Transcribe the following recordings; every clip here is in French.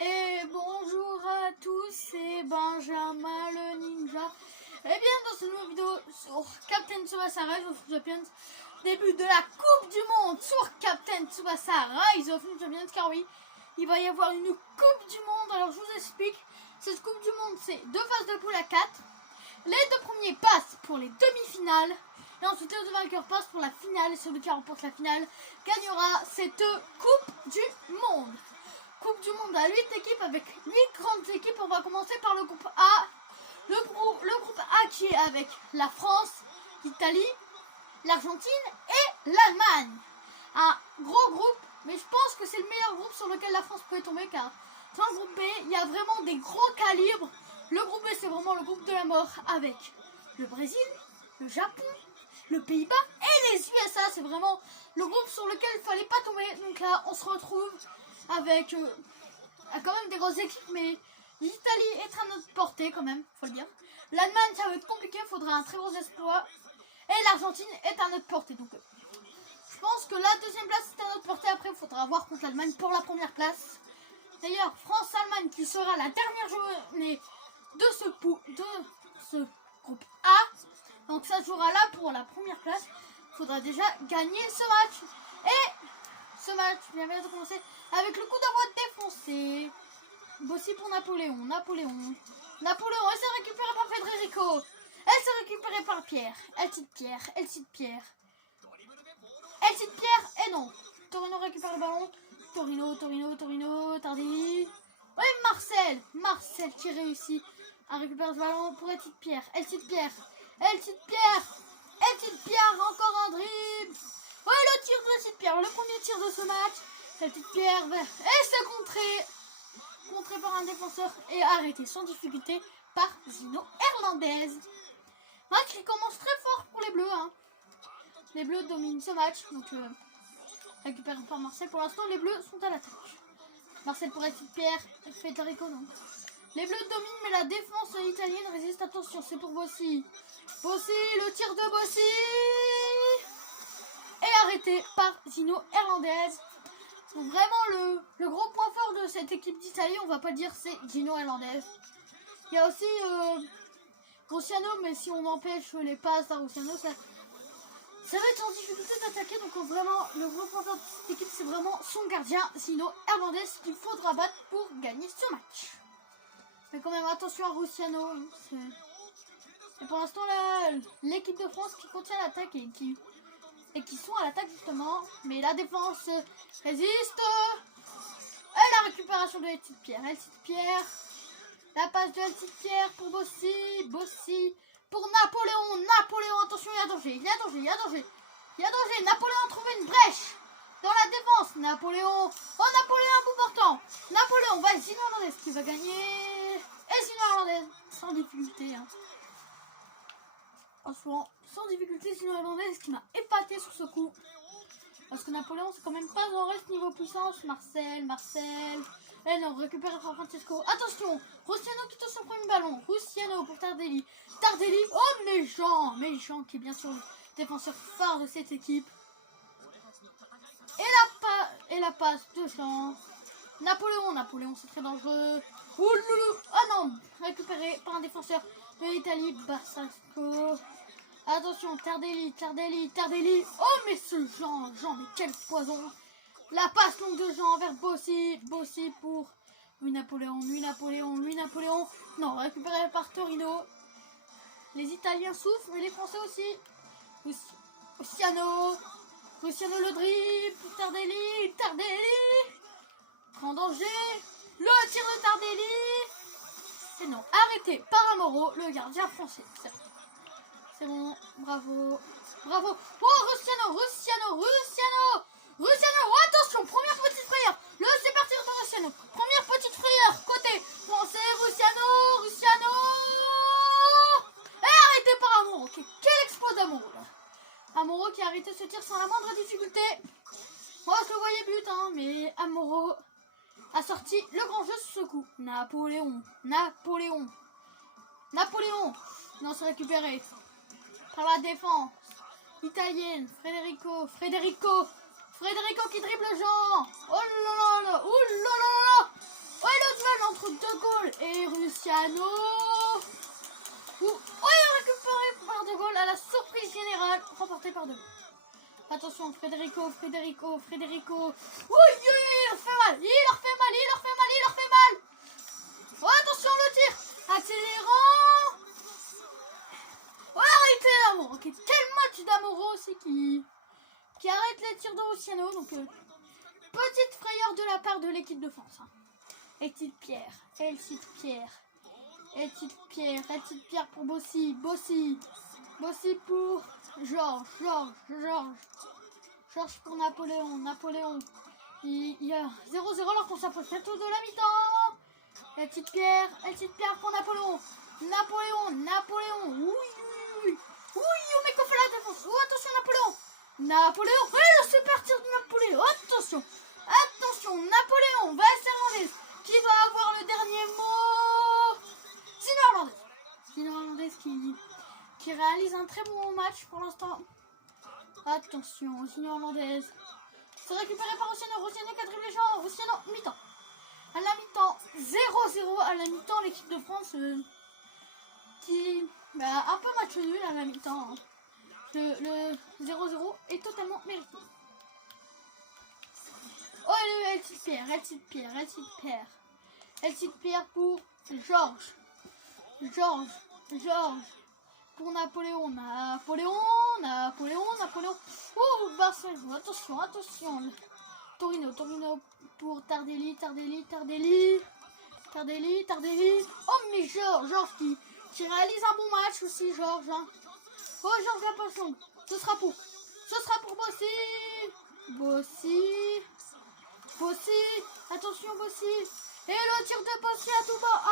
Et bonjour à tous, c'est Benjamin le Ninja. Et bien dans cette nouvelle vidéo sur Captain Tsubasa Rise of Champions, début de la Coupe du Monde sur Captain Tsubasa Rise of Champions, car oui, il va y avoir une Coupe du Monde. Alors je vous explique, cette Coupe du Monde c'est 2 phases de poule à 4. Les 2 premiers passent pour les demi-finales. Et ensuite les 2 vainqueurs passent pour la finale. Et celui qui remporte la finale gagnera cette Coupe du Monde. Coupe du Monde à 8 équipes avec 8 grandes équipes. On va commencer par le groupe A. Le groupe A qui est avec la France, l'Italie, l'Argentine et l'Allemagne. Un gros groupe, mais je pense que c'est le meilleur groupe sur lequel la France peut tomber, car dans le groupe B, il y a vraiment des gros calibres. Le groupe B, c'est vraiment le groupe de la mort avec le Brésil, le Japon, le Pays-Bas et les USA. C'est vraiment le groupe sur lequel il ne fallait pas tomber. Donc là, on se retrouve avec quand même des grosses équipes, mais l'Italie est à notre portée quand même, faut le dire. L'Allemagne, ça va être compliqué, il faudra un très gros exploit. Et l'Argentine est à notre portée. Donc je pense que la deuxième place est à notre portée. Après, il faudra voir contre l'Allemagne pour la première place. D'ailleurs, France-Allemagne qui sera la dernière journée de ce groupe A. Donc ça se jouera là pour la première place. Il faudra déjà gagner ce match. Et ce match vient de commencer avec le coup d'envoi défoncé. Bossi pour Napoléon. Napoléon, elle s'est récupérée par Federico. Elle s'est récupérée par Pierre. Elle cite Pierre. Et non. Torino récupère le ballon. Torino, Tardelli. Ouais, Marcel qui réussit à récupérer le ballon pour Pierre. Elle cite Pierre, encore un dribble. Ouais, le tir de Pierre, le premier tir de ce match. Pierre, et c'est contré par un défenseur et arrêté sans difficulté par Zino Hernandez. Match qui commence très fort pour les Bleus. Les Bleus dominent ce match, donc récupéré par Marcel. Pour l'instant, les Bleus sont à l'attaque. Marcel pour Pierre, Federico non. Les Bleus dominent, mais la défense italienne résiste. Attention, c'est pour Bossi. Le tir de Bossi est arrêté par Zino Hernandez. Donc vraiment, le gros point fort de cette équipe d'Italie, on va pas dire, c'est Zino Hernandez. Il y a aussi Rossiano, mais si on empêche les passes à Rossiano, ça va être en difficulté d'attaquer. Donc vraiment, le gros point fort de cette équipe, c'est vraiment son gardien, Zino Hernandez, qu'il faudra battre pour gagner ce match. Mais quand même, attention à Rossiano. Et pour l'instant, l'équipe de France qui contient l'attaque et qui sont à l'attaque justement. Mais la défense résiste. Et la récupération de Pierre. La passe de Pierre pour Bossi pour Napoléon, attention, il y a danger. Napoléon a trouvé une brèche dans la défense. Napoléon, un bout portant. Napoléon, va Zino Hernandez qui va gagner. Et Zino Hernandez, sans difficulté. Franchement, sans difficulté, Zino Hernandez qui m'a épaté sur ce coup. Parce que Napoléon, c'est quand même pas en reste niveau puissance. Marcel. Et non, récupéré par Francesco. Attention, Rossiano qui touche son premier ballon. Rossiano pour Tardelli. Oh méchant qui est bien sûr le défenseur phare de cette équipe. Et la passe de chance. Napoléon, c'est très dangereux. Ouloulou. Oh non, récupéré par un défenseur de l'Italie, Bassasco. Attention, Tardelli. Oh mais ce Jean, mais quel poison. La passe longue de Jean vers Bossi pour Napoléon. Non, récupéré par Torino. Les Italiens souffrent, mais les Français aussi. Rossiano le dribble pour Tardelli. Grand danger. Le tir de Tardelli. Et non, arrêté par Amoro, le gardien français. C'est bon, bravo. Oh, Rossiano. Attention, première petite frayeur. C'est parti de Rossiano. Première petite frayeur, côté français, Rossiano. Et arrêté par Amoro. Quel exploit d'Amoro là. Amoro qui a arrêté ce tir sans la moindre difficulté. Moi je le voyais but, mais Amoro a sorti le grand jeu sur ce coup. Napoléon. Non, c'est récupéré par la défense italienne. Federico qui dribble Jean. Oh là là. Oh, et le Et Luciano. Oui, récupéré par De Gaulle à la surprise générale, remporté par De Gaulle. Attention, Federico. Oui, il leur fait mal, il leur fait mal. Oh, attention, le tir. Accélérant. Oh, arrêtez D'Amoro. Okay, quel match d'Amoro, c'est qui arrête les tirs de Luciano. Donc, petite frayeur de la part de l'équipe de France. Hein. Et petite Pierre pour Bossy pour Georges pour Napoléon. Il y a 0-0 alors qu'on s'approche bientôt de la mi-temps. Et petite Pierre pour Napoléon. Oui, on met qu'on fait la défense. Oh, attention Napoléon. Et le super tir de Napoléon. Attention, Napoléon va Hernandez qui va avoir le dernier mot. Zino Hernandez qui réalise un très bon match pour l'instant. Attention, Zino Hernandez. C'est récupéré par Oceano qui a dribblé les gens. Oceano, mi-temps. À la mi-temps, 0-0 à la mi-temps, l'équipe de France qui un peu match nul à la mi-temps. Hein. Le 0-0 est totalement mérité. Oh, et le petite Pierre pour Georges pour Napoléon. Oh, Barcelone, attention. Torino pour Tardelli. Oh, mais Georges qui réalise un bon match aussi, Georges. Hein. Oh, Georges la passion. Ce sera pour Bossy. Attention, Bossy. Et le tir de Bossy à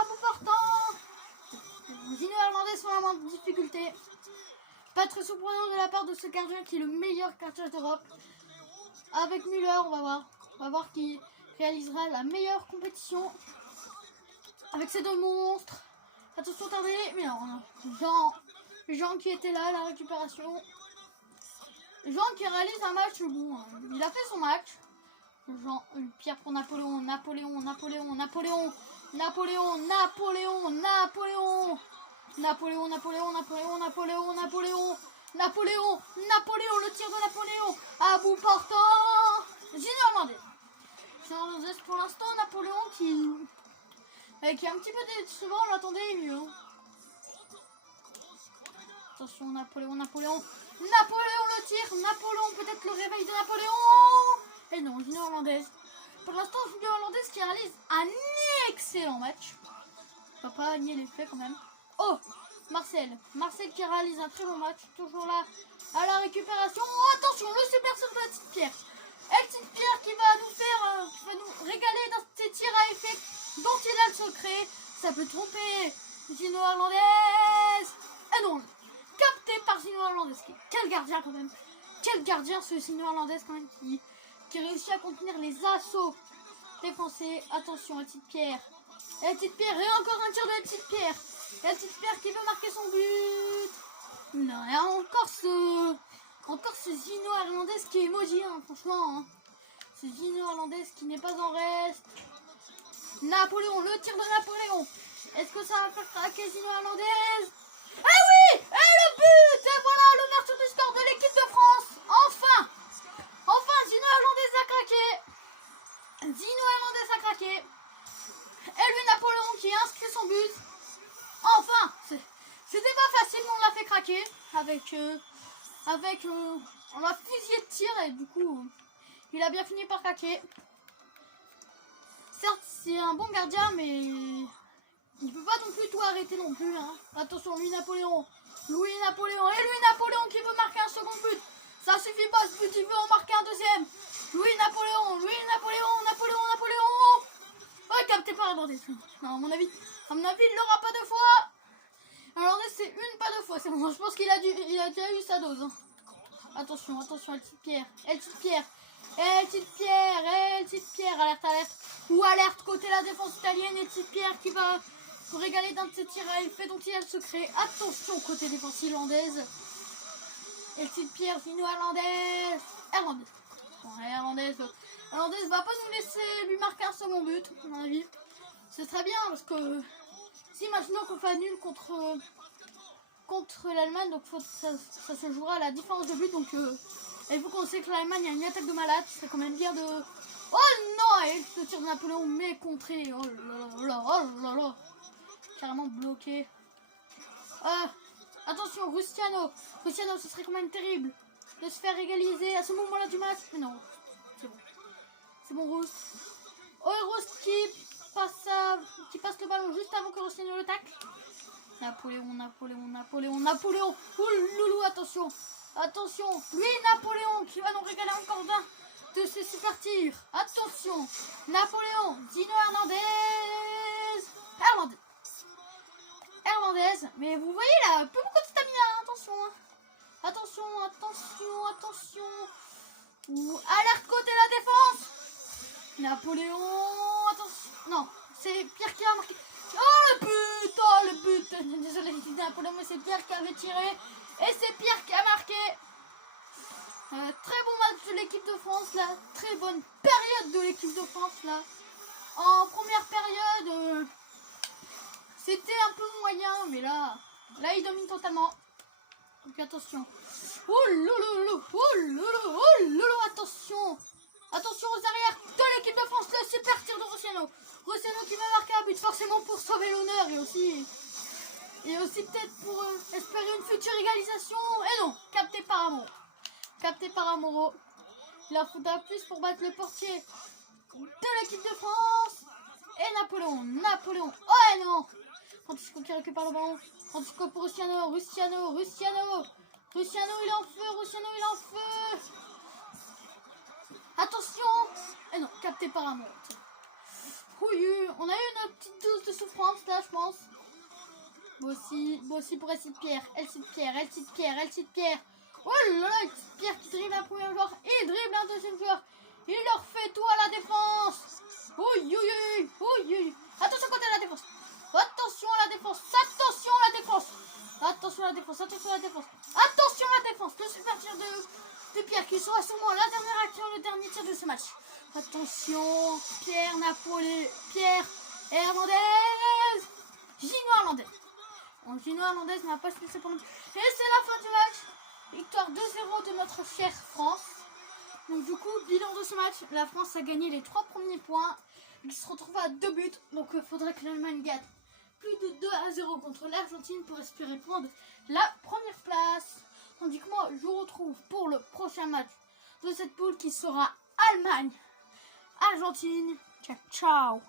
bout portant. Zino Hernandez sont vraiment en difficulté. Pas très surprenant de la part de ce gardien qui est le meilleur gardien d'Europe. Avec Müller, on va voir qui réalisera la meilleure compétition. Avec ces deux monstres. Attention, Tardelli. Mais non, Jean qui était là à la récupération. Jean qui réalise un match bon. Il a fait son match. Pierre pour Napoléon. Le tir de Napoléon à bout portant. Zino Hernandez pour l'instant. Napoléon qui est un petit peu décevant, on l'attendait mieux. Attention, Napoléon le tir. Napoléon, peut-être le réveil de Napoléon. Et non, Zino Hernandez. Pour l'instant, Zino Hernandez qui réalise un excellent match. On va pas nier les faits quand même. Oh, Marcel qui réalise un très bon match. Toujours là à la récupération. Oh, attention, le super saut de la petite Pierre. Et petite Pierre qui va nous régaler dans ses tirs à effet dont il a le secret. Ça peut tromper Zino Hernandez. Et non, capté par Zino Hernandez. Quel gardien quand même. Quel gardien ce Zino Hernandez quand même qui réussit à contenir les assauts des Français. Attention à petite Pierre. Et petite Pierre et encore un tir de la petite Pierre. Et la petite Pierre qui veut marquer son but. Non, et encore ce Zino Hernandez qui est maudit, hein, franchement. Hein. Ce Zino Hernandez qui n'est pas en reste. Napoléon, le tir de Napoléon. Est-ce que ça va faire craquer Zino Hernandez? Ah oui! Et le but! Et voilà l'ouverture du score de l'équipe de France. Enfin, Zino Hernandez a craqué. Et lui, Napoléon qui a inscrit son but. Enfin, c'était pas facile, mais on l'a fait craquer. On l'a fusillé de tir et du coup, il a bien fini par craquer. Certes, c'est un bon gardien, mais il peut pas non plus tout arrêter non plus. Hein. Attention, Louis Napoléon qui veut marquer un second but. Ça suffit pas, ce but, il veut en marquer un deuxième. Louis Napoléon. Ouais, capté par Hernandez. Non, à mon avis, il l'aura pas deux fois. Hernandez, c'est une, pas deux fois. C'est bon, je pense qu'il a déjà eu sa dose. Hein. Attention, la petite Pierre. Alerte. Ou alerte côté la défense italienne. Et petite Pierre qui va se régaler d'un de ses tirs à effet dont il a le secret. Attention côté défense irlandaise. Et petite Pierre, Zino Hernandez. Hernandez va pas nous laisser lui marquer un second but, à mon avis. Ce serait bien parce que si maintenant qu'on fait nul contre l'Allemagne, donc ça se jouera à la différence de but. Donc et vu qu'on sait que l'Allemagne a une attaque de malade, c'est quand même bien de... Oh non, et le tir de Napoléon mais contré. Oh là là, oh là là. Carrément bloqué. Attention, Rustiano, ce serait quand même terrible de se faire égaliser à ce moment-là du match. Mais non, c'est bon, Rust. Oh, Rust qui passe le ballon juste avant que Rustiano le tacle. Napoléon. Ouh, loulou, attention. Lui, Napoléon, qui va nous régaler encore d'un de ses super tirs. Attention, Napoléon, Zino Hernandez. Mais vous voyez là, peu beaucoup de stamina, attention. Alerte côté la défense. Napoléon, attention. Non, c'est Pierre qui a marqué. Oh le but. Désolé, je dis Napoléon, mais c'est Pierre qui avait tiré. Et c'est Pierre qui a marqué. Très bon match de l'équipe de France là. Très bonne période de l'équipe de France là. En première période, c'était un peu moyen, mais là il domine totalement. Donc attention. Oh loulou, attention. Attention aux arrières de l'équipe de France, le super tir de Rustiano qui va marquer un but forcément pour sauver l'honneur et aussi peut-être pour espérer une future égalisation. Et non, capté par Amoro. Il a foutu un plus pour battre le portier de l'équipe de France. Et Napoléon. Oh et non. Francisco qui récupère le ballon. Francisco pour Rustiano. Rustiano, il est en feu. Attention. Et non, capté par Amoro. On a eu une petite dose de souffrance là, je pense. Bossi pour Elcide Pierre. Oh là là, Elcide Pierre qui dribble un premier joueur et dribble un deuxième joueur. Il leur fait tout à la défense. Attention côté la défense. Attention à la défense. Le super tir de Pierre qui sera sûrement la dernière action, le dernier tir de ce match. Attention, Pierre Hernandez. Gino Hernandez n'a pas se laisser pour nous. Et c'est la fin du match. Victoire 2-0 de notre chère France. Donc du coup, bilan de ce match, la France a gagné les 3 premiers points. Il se retrouve à 2 buts. Donc il faudrait que l'Allemagne gagne plus de 2-0 contre l'Argentine pour espérer prendre la première place. Tandis que moi, je vous retrouve pour le prochain match de cette poule qui sera Allemagne-Argentine. Ciao.